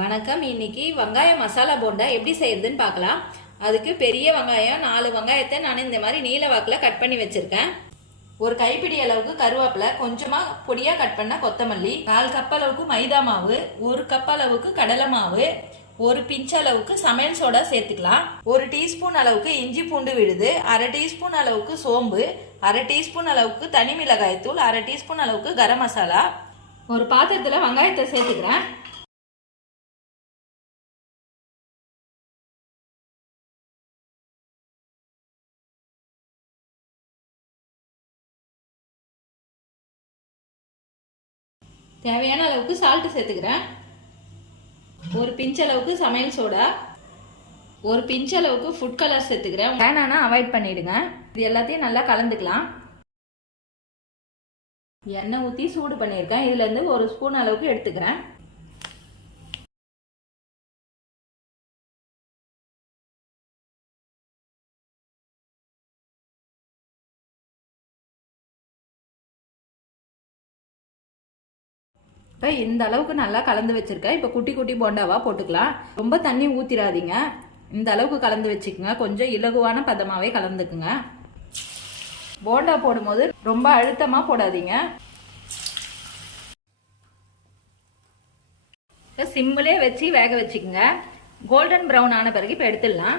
வணக்கம். இன்னைக்கு வெங்காய மசாலா போண்டா எப்படி செய்யறதுன்னு பார்க்கலாம். அதுக்கு பெரிய வெங்காயம் 4 வெங்காயத்தை நான் இந்த மாதிரி நீல வாக்குல கட் பண்ணி வச்சிருக்கேன். ஒரு கைப்பிடி அளவுக்கு கருவேப்பிலை, கொஞ்சமா பொடியா கட் பண்ண கொத்தமல்லி, 4 கப் அளவுக்கு மைதா மாவு, 1 கப் அளவுக்கு கடலை மாவு, 1 பிஞ்ச் அளவுக்கு சமையல் சோடா சேர்த்துக்கலாம். 1 டீஸ்பூன் அளவுக்கு இஞ்சி பூண்டு விழுது, 1/2 டீஸ்பூன் அளவுக்கு சோம்பு, 1/2 டீஸ்பூன் அளவுக்கு தனி மிளகாய் தூள், 1/2 டீஸ்பூன் அளவுக்கு கரம் மசாலா. ஒரு பாத்திரத்துல வெங்காயத்தை சேர்த்துக்கிறேன். தேவையான அளவுக்கு சால்ட் சேர்த்துக்கிறேன். 1 பிஞ்ச் அளவுக்கு சமையல் சோடா, 1 பிஞ்ச் அளவுக்கு ஃபுட் கலர் சேர்த்துக்கிறேன். வேணானா அவாய்ட் பண்ணிடுங்க. இது எல்லாத்தையும் நல்லா கலந்துக்கலாம். எண்ணெய் ஊற்றி சூடு பண்ணியிருக்கேன். இதுலேருந்து 1 ஸ்பூன் அளவுக்கு எடுத்துக்கிறேன். இப்போ இந்த அளவுக்கு நல்லா கலந்து வச்சுருக்கேன். இப்போ குட்டி குட்டி போண்டாவாக போட்டுக்கலாம். ரொம்ப தண்ணி ஊற்றிடாதீங்க. இந்த அளவுக்கு கலந்து வச்சுக்கோங்க. கொஞ்சம் இலகுவான பதமாகவே கலந்துக்குங்க. போண்டா போடும்போது ரொம்ப அழுத்தமாக போடாதீங்க. இப்போ சிம்மிலே வச்சு வேக வச்சுக்கோங்க. கோல்டன் ப்ரௌன் ஆன பிறகு இப்போ எடுத்துடலாம்.